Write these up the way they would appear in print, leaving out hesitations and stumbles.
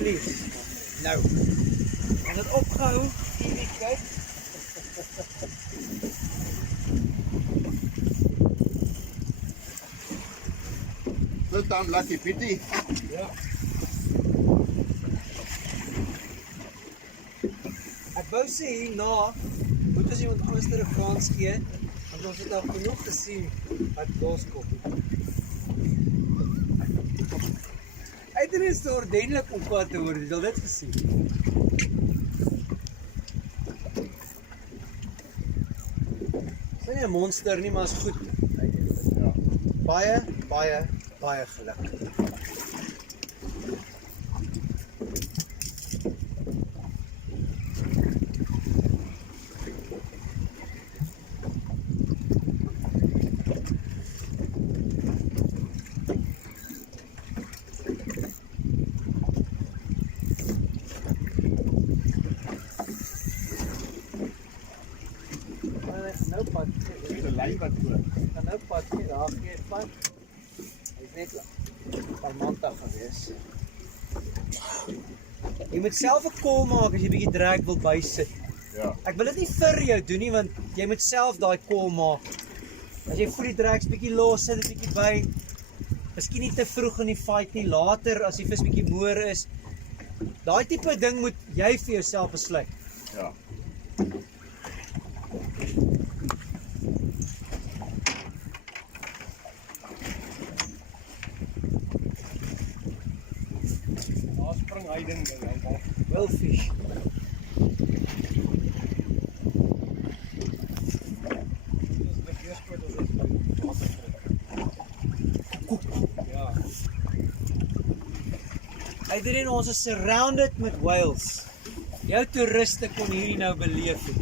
please. Nou. As dit opgehou, hierdie kyk. Well done, lucky Pietie. Ja. Ek wou sê hierna moet ons iemand anders 'n kans gee, want ons het al genoeg gesien wat loskom. Uiteraard is dit ordentlik om pad te hoor, jy het dit gesien. Dit is nie 'n monster nie, maar is goed. Ja. Baie geluk. Nou pad. Dit is 'n lyn wat voor. Gaan nou pad gee, daar gee pad. Hy's net parmantig gewees. Jy moet self 'n call maak as jy bietjie drag wil bysit. Ja. Ek wil dit nie vir jou doen nie, want jy moet self daai call maak. As jy voel die drags bietjie los, sit dit bietjie by. Miskien nie te vroeg in die fight nie, later as die vis bietjie moer is. Daai tipe ding moet jy vir jouself besluit. Ja. Daar spring hy ding by. Wildfish. Ja. Uiteraard ons is surrounded met whales. Jou toeriste kon hierdie nou beleef het.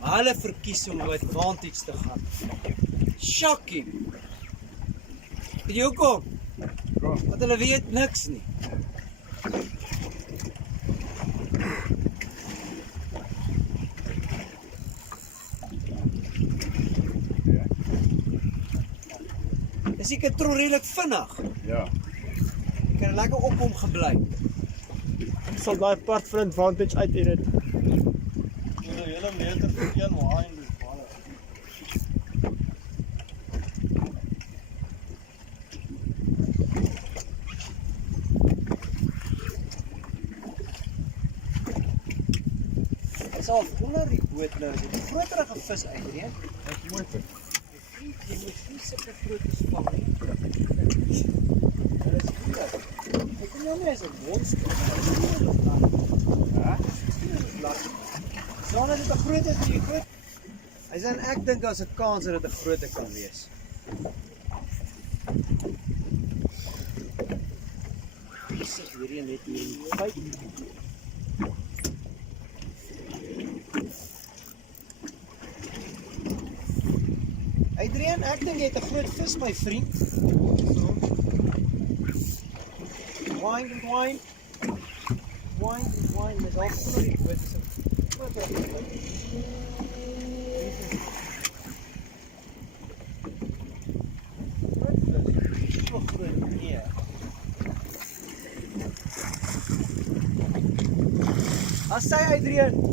Maar hulle verkies om by Advantage te gaan. Shocking. Weet jy hoekom? Want hulle weet niks nie. Is die katrol redelik vinnig? Ja. Ek het lekker op hom gebly. Ek sal daai part van Advantage uit edit. Oor 'n hele meter vir een waai en dis baie. Hy sal onder die boot nou, die groterige vis uitreën. Wat mooi vir. Jy moet nie sulke groot vis vang nie. Hulle is hier. Ek kan nou nie as 'n monster. Ja. Staan dit 'n groot is nie groot. Hy sê ek dink daar's 'n kans dat dit 'n groter kan wees. Dis hierdie net hier in die vyf. Adrian, ek dink jy het 'n groot vis, my vriend. Wine and wine. Wine and wine. Dis al voor die boot. Wat is dit? Nog groot, nee. As sy Adrian.